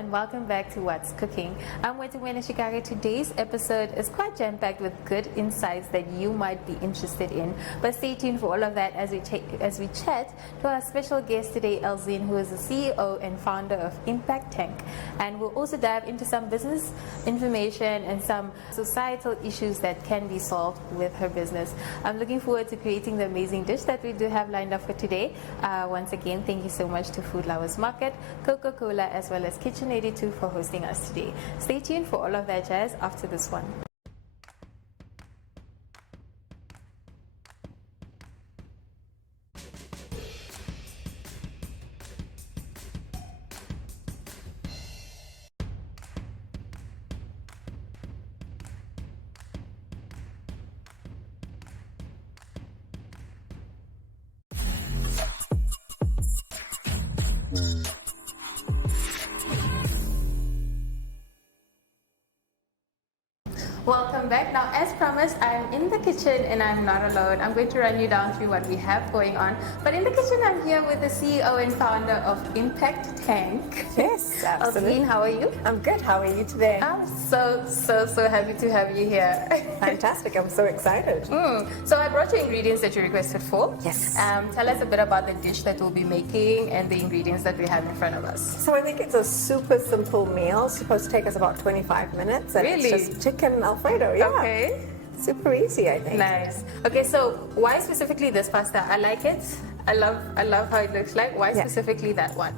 and welcome back to What's Cooking. I'm Wetawena Chicago. Today's episode is quite jam-packed with good insights that you might be interested in. But stay tuned for all of that as we chat to our special guest today, Elzine, who is the CEO and founder of Impact Tank. And we'll also dive into some business information and some societal issues that can be solved with her business. I'm looking forward to creating the amazing dish that we do have lined up for today. Once again, thank you so much to Food Lovers Market, Coca-Cola, as well as Kitchen 82 for hosting us today. Stay tuned for all of that jazz after this one. Welcome back. Now, as promised, I'm in the kitchen and I'm not alone. I'm going to run you down through what we have going on. But in the kitchen, I'm here with the CEO and founder of Impact Tank. Yes, absolutely. Elzine, how are you? I'm good. How are you today? I'm so happy to have you here. Fantastic. I'm so excited. So I brought you ingredients that you requested for. Yes. Tell us a bit about the dish that we'll be making and the ingredients that we have in front of us. So I think it's a super simple meal. It's supposed to take us about 25 minutes. And Really? It's just chicken Alfredo. Yeah. Okay. Super easy, I think. Nice. Okay, so why specifically this pasta? I like it. I love how it looks like. Why specifically that one?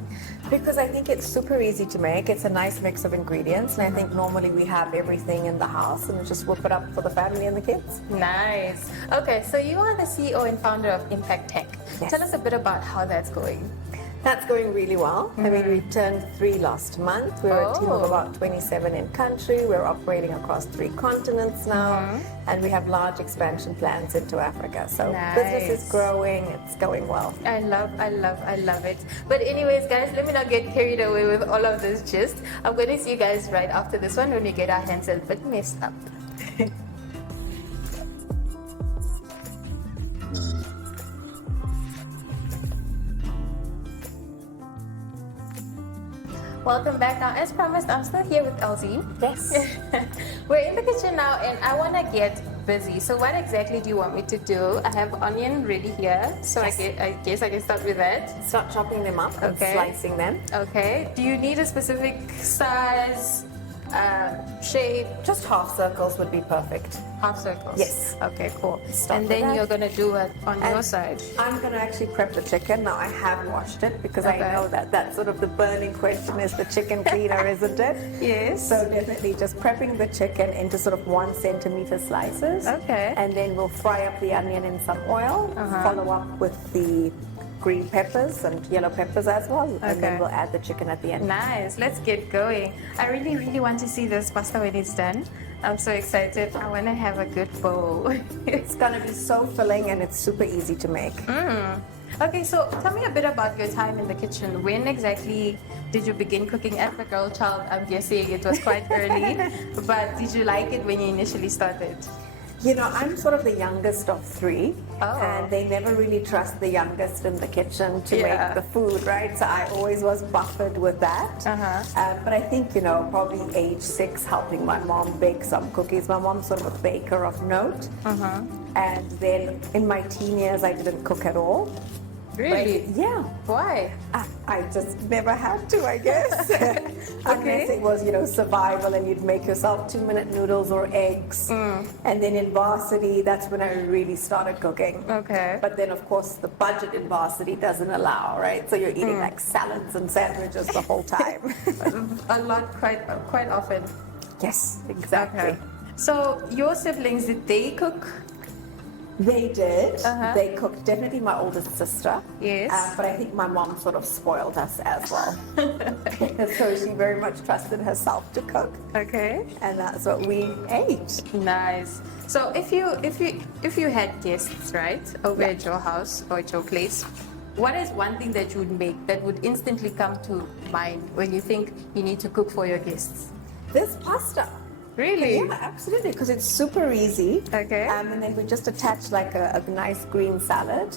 Because I think it's super easy to make. It's a nice mix of ingredients. And I think normally we have everything in the house and just whip it up for the family and the kids. Nice. Okay, so you are the CEO and founder of Impact Tank. Yes. Tell us a bit about how that's going. That's going really well. I mean, we turned 3 last month. We're a team of about 27 in country. We're operating across 3 continents now, and we have large expansion plans into Africa. So business is growing. It's going well. I love it. But anyways, guys, let me not get carried away with all of this gist. I'm going to see you guys right after this one when we get our hands a bit messed up. Welcome back. Now, as promised, I'm still here with Elzine. Yes. We're in the kitchen now and I want to get busy. So what exactly do you want me to do? I have onion ready here. So Yes. I guess I can start with that. Start chopping them up and slicing them. Okay. Do you need a specific size, shape? Just half circles would be perfect. Half circles? Yes. Okay, cool. Start And with then that. you're going to do it on And your side. I'm going to actually prep the chicken. Now, I have washed it because Okay. I know that that's sort of the burning question is the chicken cleaner, isn't it? Yes. So definitely just prepping the chicken into sort of 1 centimeter slices. Okay. And then we'll fry up the onion in some oil, follow up with the green peppers and yellow peppers as well. And then Okay. we'll add the chicken at the end. Nice. Let's get going. I really want to see this pasta when it's done. I'm so excited. I want to have a good bowl. It's going to be so filling and it's super easy to make. Okay, so tell me a bit about your time in the kitchen. When exactly did you begin cooking as a girl child? I'm guessing it was quite early, but did you like it when you initially started? You know, I'm sort of the youngest of 3, Oh. and they never really trust the youngest in the kitchen to Yeah. make the food, right? So I always was buffered with that. But I think, you know, probably age 6, helping my mom bake some cookies. My mom's sort of a baker of note. And then in my teen years, I didn't cook at all. Really? Yeah. Why? I just never had to, I guess. Unless it was, you know, survival and you'd make yourself 2-minute noodles or eggs. And then in varsity, that's when I really started cooking. Okay. But then, of course, the budget in varsity doesn't allow, right? So you're eating like salads and sandwiches the whole time. A lot, quite often. Yes, exactly. Okay. So your siblings, did they cook? They did. They cooked. Definitely my oldest sister. Yes. But I think my mom sort of spoiled us as well. So she very much trusted herself to cook. Okay. And that's what we ate. Nice. So if you had guests, right, over at your house or at your place, what is one thing that you would make that would instantly come to mind when you think you need to cook for your guests? This pasta. Really? Yeah, absolutely, because it's super easy. Okay. And then we just attach like a nice green salad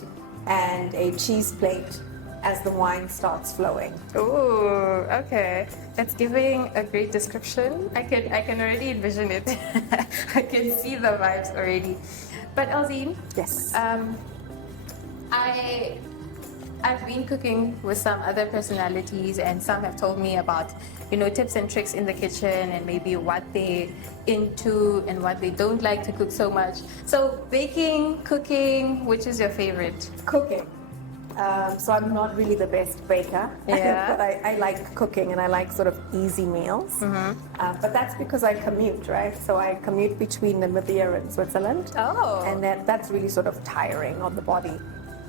and a cheese plate as the wine starts flowing. Ooh, okay. That's giving a great description. I can already envision it. I can see the vibes already. But Elzine, Yes. I've been cooking with some other personalities, and some have told me about, you know, tips and tricks in the kitchen and maybe what they into and what they don't like to cook so much. So baking, cooking, which is your favorite? Cooking. So I'm not really the best baker, Yeah. but I like cooking and I like sort of easy meals. But that's because I commute, right? So I commute between Namibia and Switzerland. Oh. And that's really sort of tiring on the body.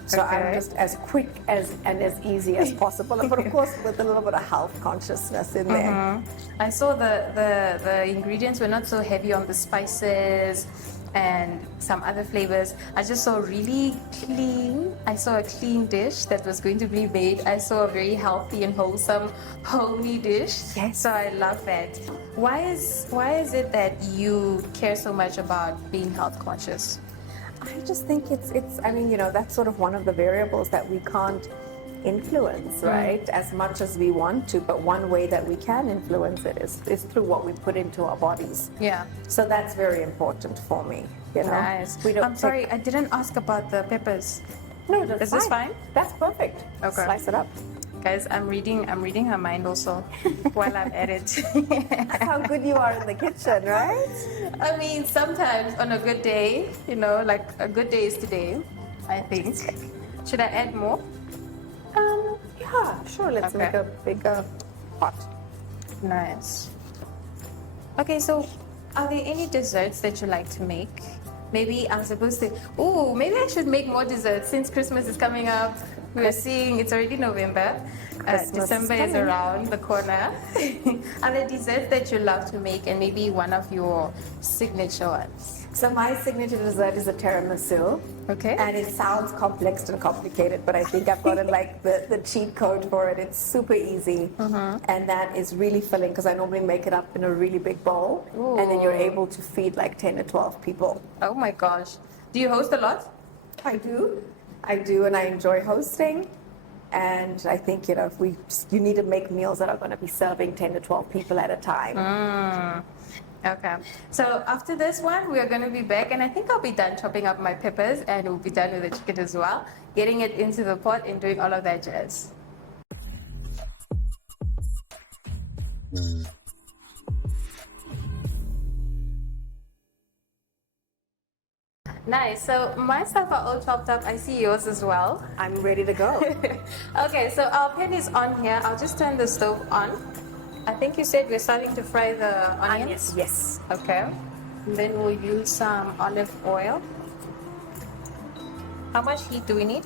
So I'm Okay. just as quick and as easy as possible, but of course with a little bit of health consciousness in there. I saw the ingredients were not so heavy on the spices and some other flavors. I just saw really clean. I saw a clean dish that was going to be made. I saw a very healthy and wholesome, homey dish. Yes. So I love that. Why is it that you care so much about being health conscious? I just think it's I mean, you know, that's sort of one of the variables that we can't influence, right? As much as we want to, but one way that we can influence it is through what we put into our bodies. Yeah. So that's very important for me, you know. Nice. We don't I'm sorry, I didn't ask about the peppers. No, that's Is this fine? That's perfect. Okay. Slice it up. Guys, I'm reading her mind also while I'm at it. That's how good you are in the kitchen, right? I mean, sometimes on a good day, you know, like a good day is today, I think. Should I add more? Yeah, sure. Let's Okay. make a bigger pot. Nice. Okay, so are there any desserts that you like to make? Maybe I'm supposed to. Ooh, maybe I should make more desserts since Christmas is coming up. We're seeing it's already November. Christmas is December is coming. around the corner. Are there desserts that you love to make, and maybe one of your signature ones? So my signature dessert is a tiramisu. Okay. And it sounds complex and complicated, but I think I've gotten like the cheat code for it. It's super easy. And that is really filling because I normally make it up in a really big bowl. And then you're Ooh. able to feed like 10 or 12 people. Oh my gosh. Do you host a lot? I do. I do, and I enjoy hosting. And I think, you know, you need to make meals that are going to be serving 10 to 12 people at a time. Okay. So after this one, we are going to be back, and I think I'll be done chopping up my peppers, and we'll be done with the chicken as well, getting it into the pot and doing all of that jazz. Nice. So my stuff are all chopped up. I see yours as well. I'm ready to go. Okay, so our pan is on here. I'll just turn the stove on. I think you said we're starting to fry the onions. Yes. Okay. And then we'll use some olive oil. How much heat do we need?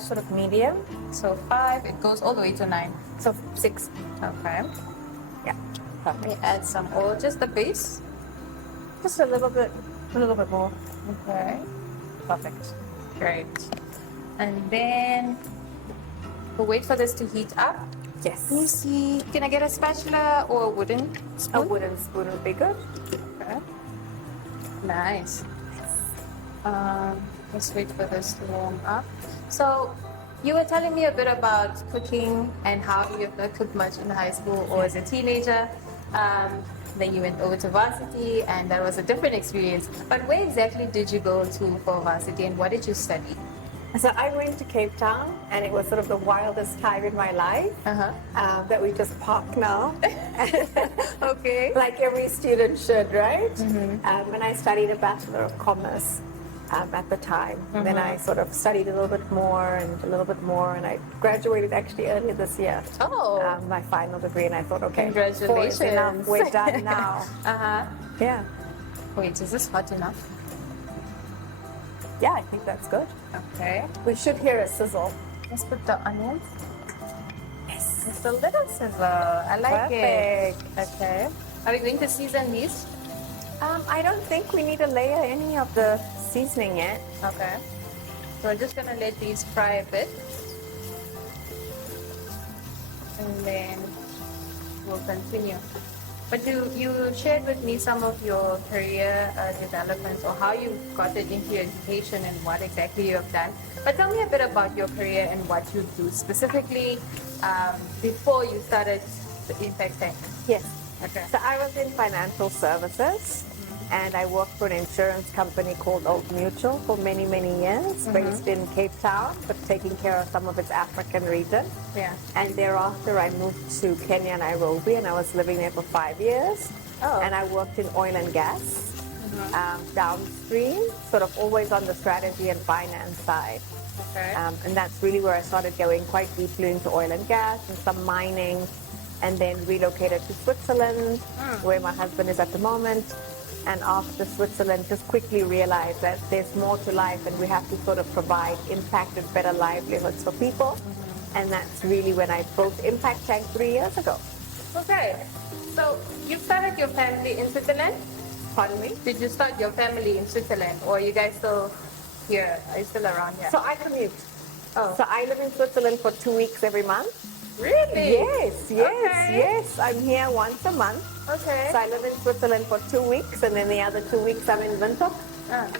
Sort of medium. So 5. It goes all the way to 9. So 6. Okay. Yeah. Let me add some oil, just the base. Just a little bit more. Okay. Perfect. Great. And then we'll wait for this to heat up. Yes. Let me see. Can I get a spatula or a wooden A spoon? wooden spoon would be good. Okay. Nice. Let's wait for this to warm up. So, you were telling me a bit about cooking and how you have not cooked much in high school or as a teenager. Then you went over to varsity, and that was a different experience. But where exactly did you go to for varsity, and what did you study? So I went to Cape Town, and it was sort of the wildest time in my life. That we just park now. Okay. Like every student should, right? And I studied a Bachelor of Commerce at the time. Then I sort of studied a little bit more, and I graduated actually earlier this year. Oh. My final degree, and I thought, okay, Congratulations. 4 is enough. We're done now. Yeah. Wait, is this hot enough? Yeah, I think that's good. Okay. We should hear a sizzle. Let's put the onions. Yes. It's a little sizzle. I like Perfect. it. Okay. Are we going to season these? I don't think we need to layer any of the seasoning yet. Okay. So we're just gonna let these fry a bit. And then we'll continue. But you shared with me some of your career developments or how you got it into your education and what exactly you have done. But tell me a bit about your career and what you do specifically before you started the Impact Tank. Yes. Okay. So I was in financial services, and I worked for an insurance company called Old Mutual for many, many years, based in Cape Town, but taking care of some of its African region. Yeah. And thereafter, I moved to Kenya, Nairobi, and I was living there for 5 years. Oh. And I worked in oil and gas, downstream, sort of always on the strategy and finance side. Okay. And that's really where I started going quite deeply into oil and gas and some mining, and then relocated to Switzerland, where my husband is at the moment. And after Switzerland, just quickly realized that there's more to life and we have to sort of provide impact and better livelihoods for people. And that's really when I built Impact Tank 3 years ago. Okay. So you started your family in Switzerland? Pardon me? Did you start your family in Switzerland or are you guys still here? Are you still around here? So I commute. Oh. So I live in Switzerland for 2 weeks every month. Really? Yes. Okay. Yes. I'm here once a month. Okay. So I live in Switzerland for 2 weeks, and then the other 2 weeks I'm in Windhoek,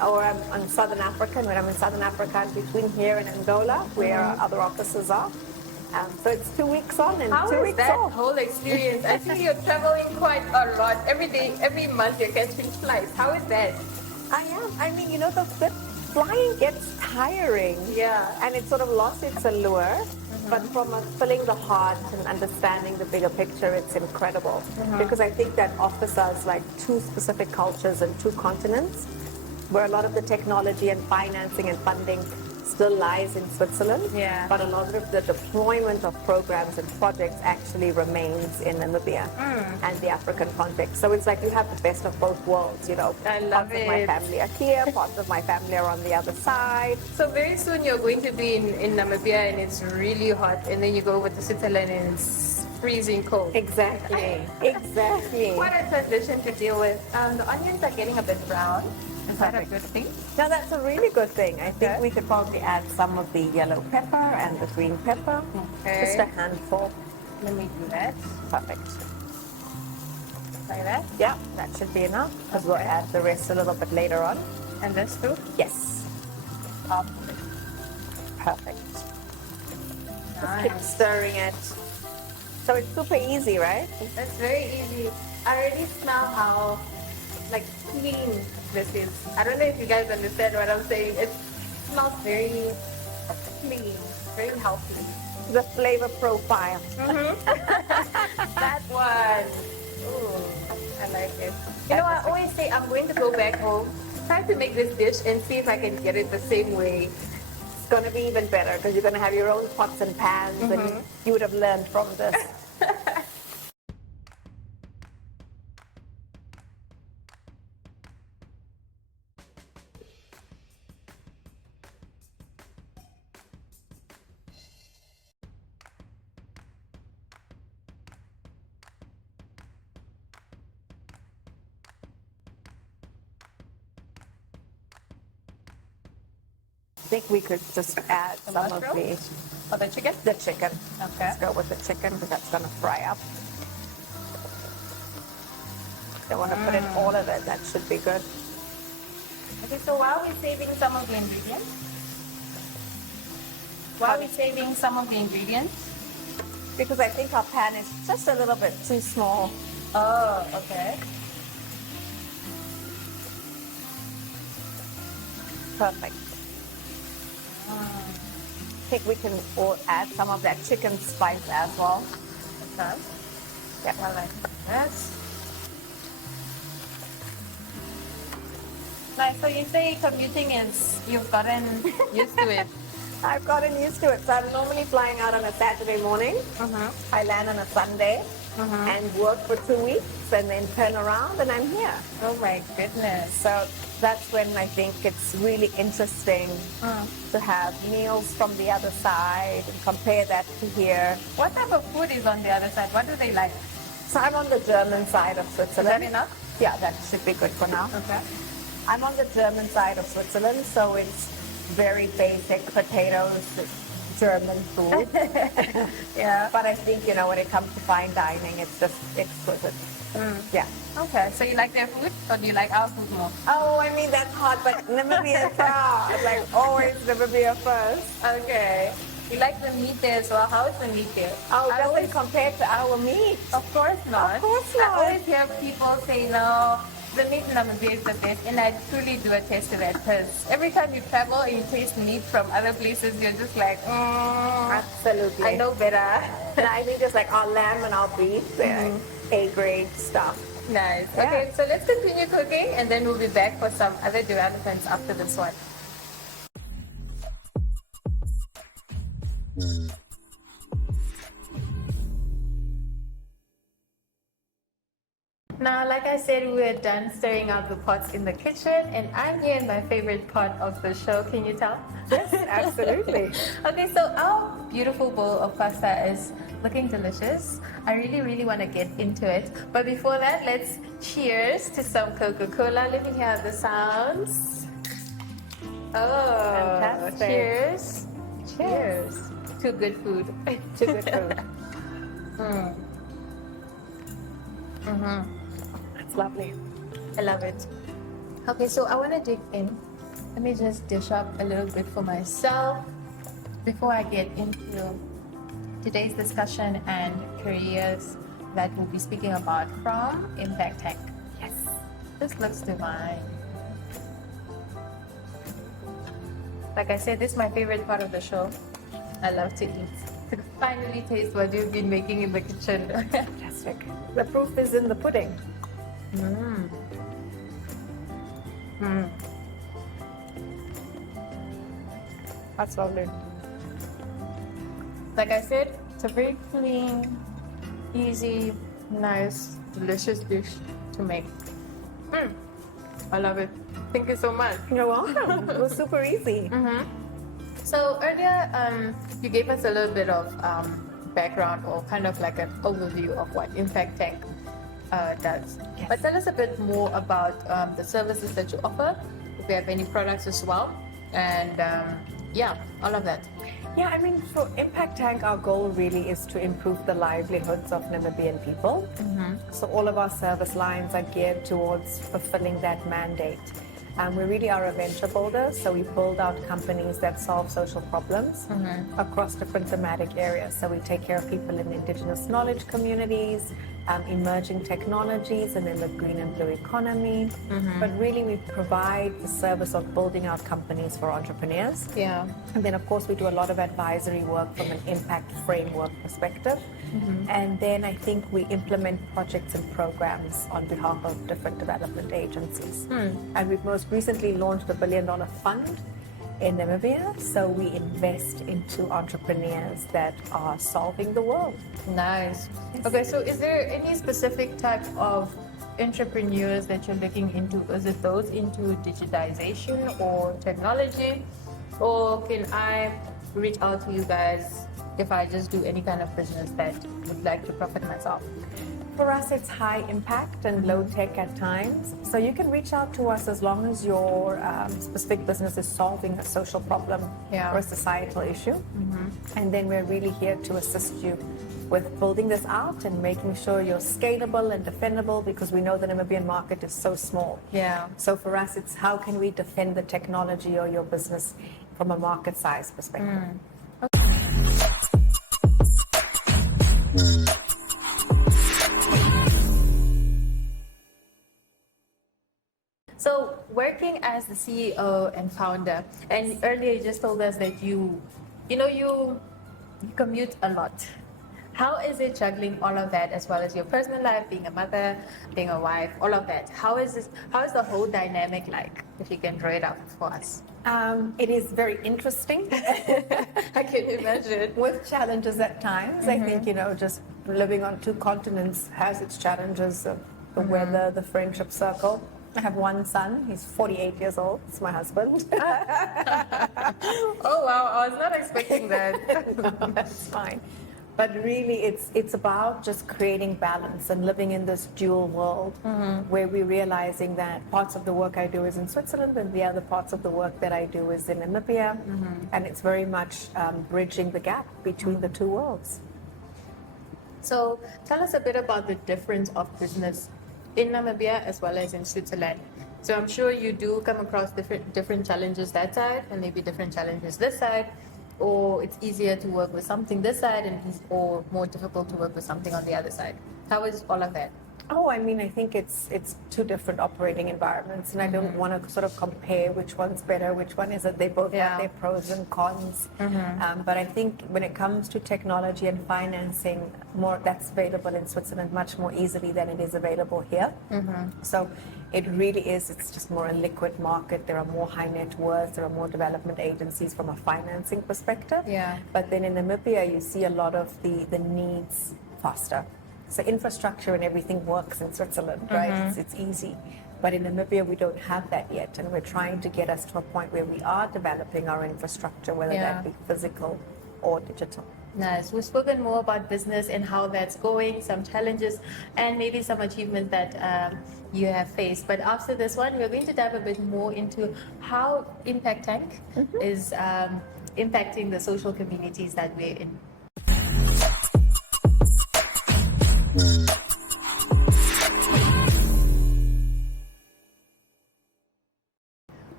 or I'm in Southern Africa. And when I'm in Southern Africa, I'm between here and Angola, where our other offices are. So it's 2 weeks on and How 2 is weeks that off. whole experience? I think you're traveling quite a lot. Every day, every month you're catching flights. How is that? I am. I mean, the flying gets tiring. Yeah. And it sort of lost its allure. But from filling the heart and understanding the bigger picture, it's incredible. Because I think that offers us like two specific cultures and two continents, where a lot of the technology and financing and funding still lies in Switzerland. Yeah. But a lot of the deployment of programs and projects actually remains in Namibia and the African context. So it's like you have the best of both worlds, I love Parts of my it. family are here, parts of my family are on the other side. So very soon you're going to be in Namibia and it's really hot, and then you go over to Switzerland and it's freezing cold. Exactly. Exactly. What a transition to deal with. The onions are getting a bit brown. Is that a good thing? Now that's a really good thing. I think Okay. we could probably add some of the yellow pepper and the green pepper. Okay. Just a handful. Let me do that. Perfect. Like that. Yeah, that should be enough because we'll add the rest a little bit later on. And this too. Yes. Perfect. Just keep Nice. stirring it. So it's super easy, right? That's very easy. I already smell how clean this is. I don't know if you guys understand what I'm saying. It smells very clean, very healthy. The flavor profile. That one. Ooh, I like it. I always say I'm going to go back home, try to make this dish and see if I can get it the same way. It's going to be even better because you're going to have your own pots and pans and you would have learned from this. I think we could just add The some of mushrooms? For the chicken? the chicken. Okay. Let's go with the chicken because that's going to fry up. Don't want to put in all of it. That should be good. Okay, so while we're saving some of the ingredients, Because I think our pan is just a little bit too small. Oh, okay. Perfect. I think we can add some of that chicken spice as well. Okay. Yep. I like that. Nice. So you say commuting you've gotten used to it. I've gotten used to it. So I'm normally flying out on a Saturday morning. I land on a Sunday and work for 2 weeks and then turn around and I'm here. Oh my goodness. So that's when I think it's really interesting to have meals from the other side and compare that to here. What type of food is on the other side? What do they like? So I'm on the German side of Is Switzerland. that enough? Yeah, that should be good for now. Okay. I'm on the German side of Switzerland, so it's very basic potatoes, German food. Yeah. But I think, when it comes to fine dining, it's just exquisite. Yeah. Okay, so you like their food, or do you like our food more? Oh, I mean, that's hard, but Namibia proud. Like, always Namibia first. Okay. You like the meat there as well? How is the meat there? Oh, I doesn't always, compare to our meat. of course not. Of course I not. always hear people say, no, the meat in Namibia is the best, and I truly do attest to that, because every time you travel and you taste meat from other places, you're just like, Absolutely. I know better. And I think just like our lamb and our beef, they're A-grade stuff. Nice. Yeah. Okay, so let's continue cooking, and then we'll be back for some other developments after this one. Now, like I said, we're done stirring out the pots in the kitchen, and I'm here in my favorite part of the show. Can you tell? Yes, absolutely. Okay, so our beautiful bowl of pasta is looking delicious. I really, really want to get into it. But before that, let's cheers to some Coca-Cola. Let me hear the sounds. Oh, Fantastic. cheers. Cheers to good food. To good food. It's lovely. I love it. Okay, so I want to dig in. Let me just dish up a little bit for myself before I get into today's discussion and careers that we'll be speaking about from Impact Tank. Yes. This looks divine. Like I said, this is my favorite part of the show. I love to eat. To finally taste what you've been making in the kitchen. Fantastic. The proof is in the pudding. That's lovely. Like I said, it's a very clean, easy, nice, delicious dish to make. I love it. Thank you so much. You're welcome. It was super easy. So earlier, you gave us a little bit of background or kind of like an overview of what Impact Tank does. Yes. But tell us a bit more about the services that you offer, if you have any products as well, and yeah, all of that. Yeah, I mean, for Impact Tank, our goal really is to improve the livelihoods of Namibian people. So all of our service lines are geared towards fulfilling that mandate. We really are a venture builder, so we build out companies that solve social problems across different thematic areas. So we take care of people in indigenous knowledge communities, emerging technologies, and then the green and blue economy. But really, we provide the service of building out companies for entrepreneurs. Yeah. And then, of course, we do a lot of advisory work from an impact framework perspective. And then I think we implement projects and programs on behalf of different development agencies. And we've most recently launched a $1 billion fund in Namibia. So we invest into entrepreneurs that are solving the world. Nice. Okay, so is there any specific type of entrepreneurs that you're looking into? Is it those into digitization or technology? Or can I reach out to you guys if I just do any kind of business that would like to profit myself? For us, it's high impact and low tech at times. So you can reach out to us as long as your specific business is solving a social problem or a societal issue. And then we're really here to assist you with building this out and making sure you're scalable and defendable, because we know the Namibian market is so small. Yeah. So for us, it's how can we defend the technology or your business from a market size perspective. So working as the CEO and founder, and earlier you just told us that you commute a lot. How is it juggling all of that as well as your personal life, being a mother, being a wife, all of that? How is the whole dynamic like? If you can draw it up for us. It is very interesting. I can imagine. With challenges at times. I think, just living on two continents has its challenges of the weather, the friendship circle. I have one son. He's 48 years old. It's my husband. Oh, wow. I was not expecting that. No, that's fine. But really, it's about just creating balance and living in this dual world where we're realizing that parts of the work I do is in Switzerland and the other parts of the work that I do is in Namibia. And it's very much bridging the gap between the two worlds. So tell us a bit about the difference of business in Namibia as well as in Switzerland. So I'm sure you do come across different challenges that side and maybe different challenges this side, or it's easier to work with something this side or more difficult to work with something on the other side. How is all of that? Oh, I mean, I think it's two different operating environments, and I don't want to sort of compare which one's better, which one isn't. They both have their pros and cons. But I think when it comes to technology and financing, more that's available in Switzerland much more easily than it is available here. So it really is. It's just more a liquid market. There are more high net worth. There are more development agencies from a financing perspective. Yeah. But then in Namibia, you see a lot of the needs faster. So infrastructure and everything works in Switzerland, right? It's easy. But in Namibia, we don't have that yet. And we're trying to get us to a point where we are developing our infrastructure, whether that be physical or digital. Nice. We've spoken more about business and how that's going, some challenges, and maybe some achievements that you have faced. But after this one, we're going to dive a bit more into how Impact Tank is impacting the social communities that we're in.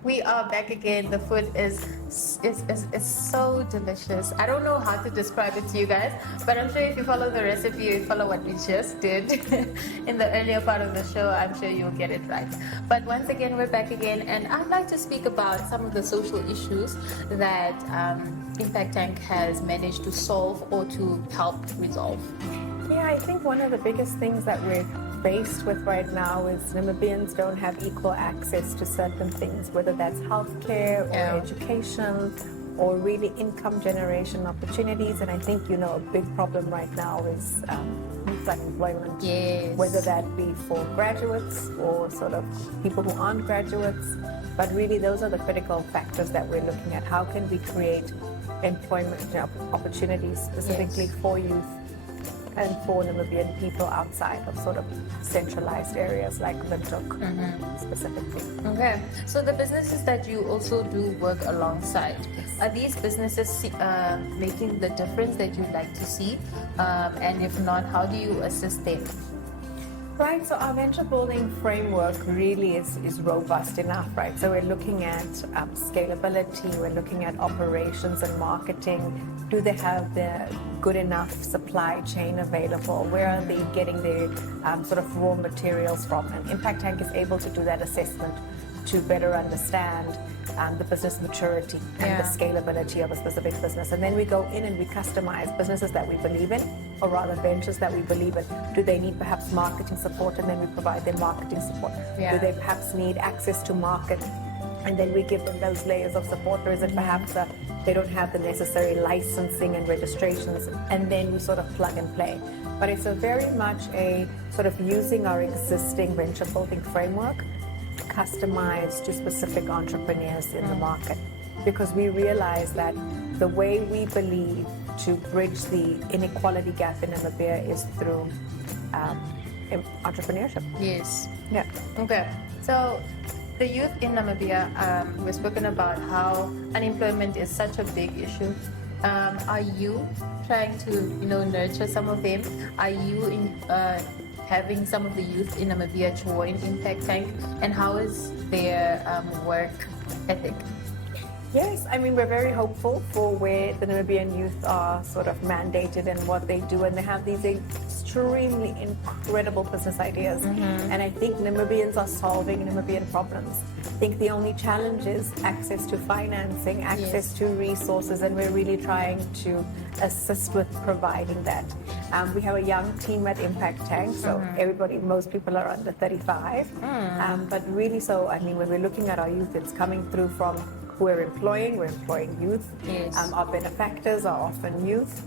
We are back again. The food is so delicious. I don't know how to describe it to you guys, but I'm sure if you follow the recipe, you follow what we just did in the earlier part of the show, I'm sure you'll get it right. But once again, we're back again, and I'd like to speak about some of the social issues that Impact Tank has managed to solve or to help resolve. Yeah, I think one of the biggest things that we're faced with right now is Namibians don't have equal access to certain things, whether that's healthcare or education or really income generation opportunities. And I think, a big problem right now is youth unemployment, whether that be for graduates or sort of people who aren't graduates. But really, those are the critical factors that we're looking at. How can we create employment opportunities specifically for youth and for Namibian people outside of sort of centralized areas like Windhoek specifically. Okay, so the businesses that you also do work alongside, are these businesses making the difference that you'd like to see? And if not, how do you assist them? Right, so our venture building framework really is robust enough, right? So we're looking at scalability, we're looking at operations and marketing. Do they have the good enough supply chain available? Where are they getting their sort of raw materials from? And Impact Tank is able to do that assessment to better understand the business maturity and the scalability of a specific business. And then we go in and we customize businesses that we believe in, or rather ventures that we believe in. Do they need perhaps marketing support? And then we provide them marketing support. Do they perhaps need access to market? And then we give them those layers of support. Or is it perhaps they don't have the necessary licensing and registrations? And then we sort of plug and play. But it's a very much a sort of using our existing venture building framework customized to specific entrepreneurs in the market, because we realize that the way we believe to bridge the inequality gap in Namibia is through entrepreneurship. Yes. Yeah. Okay. So the youth in Namibia, we've spoken about how unemployment is such a big issue. Are you trying to, nurture some of them? Are you having some of the youth in Namibia join Impact Tank? And how is their work ethic? Yes, I mean, we're very hopeful for where the Namibian youth are sort of mandated and what they do, and they have these extremely incredible business ideas. And I think Namibians are solving Namibian problems. I think the only challenge is access to financing, access to resources, and we're really trying to assist with providing that. We have a young team at Impact Tank, so most people are under 35. But really, so, I mean, when we're looking at our youth, it's coming through from we're employing youth. Our benefactors are often youth.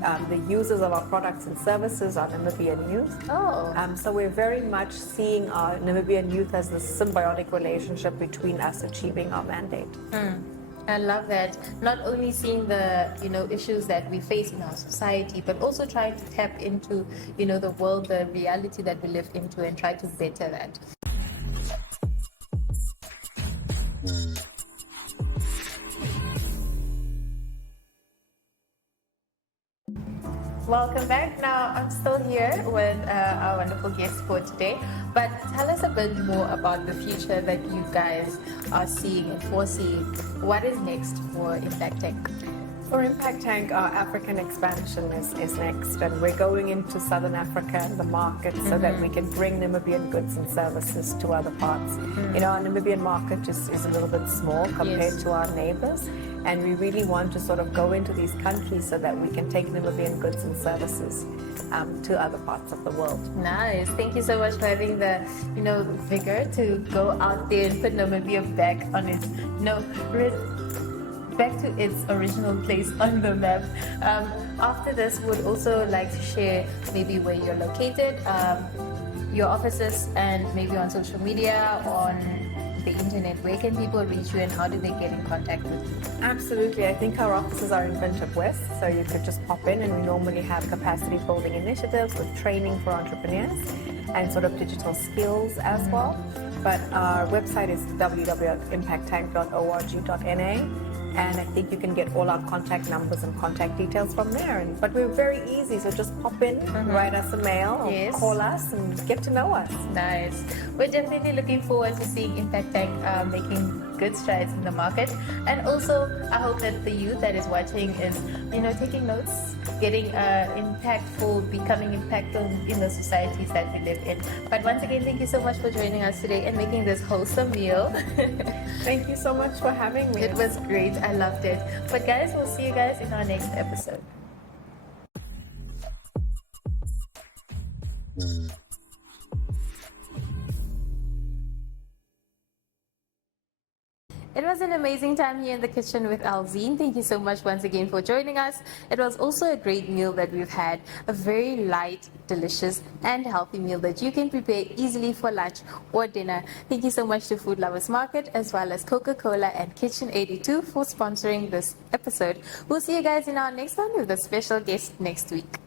The users of our products and services are Namibian youth. So we're very much seeing our Namibian youth as the symbiotic relationship between us achieving our mandate. I love that. Not only seeing the issues that we face in our society, but also trying to tap into the world, the reality that we live into, and try to better that. Welcome back. Now, I'm still here with our wonderful guest for today. But tell us a bit more about the future that you guys are seeing and foreseeing. What is next for Impact Tank? For Impact Tank, our African expansion is next, and we're going into Southern Africa and the market so that we can bring Namibian goods and services to other parts. You know, our Namibian market just is a little bit small compared to our neighbors, and we really want to sort of go into these countries so that we can take Namibian goods and services to other parts of the world. Nice. Thank you so much for having the, vigor to go out there and put Namibia back on its, back to its original place on the map. After this, would also like to share maybe where you're located, your offices, and maybe on social media, on the internet. Where can people reach you and how do they get in contact with you? Absolutely. I think our offices are in Windhoek West, so you could just pop in, and we normally have capacity building initiatives with training for entrepreneurs and sort of digital skills as well. But our website is www.impacttank.org.na. And I think you can get all our contact numbers and contact details from there. But we're very easy, so just pop in, write us a mail, or call us, and get to know us. Nice. We're definitely looking forward to seeing Impact Tank making good strides in the market. And also, I hope that the youth that is watching is, taking notes, getting impactful, becoming impactful in the societies that we live in. But once again, thank you so much for joining us today and making this wholesome meal. Thank you so much for having me. It was great. I loved it. But guys, we'll see you guys in our next episode. It was an amazing time here in the kitchen with Alzine. Thank you so much once again for joining us. It was also a great meal that we've had, a very light, delicious and healthy meal that you can prepare easily for lunch or dinner. Thank you so much to Food Lovers Market as well as Coca-Cola and Kitchen 82 for sponsoring this episode. We'll see you guys in our next one with a special guest next week.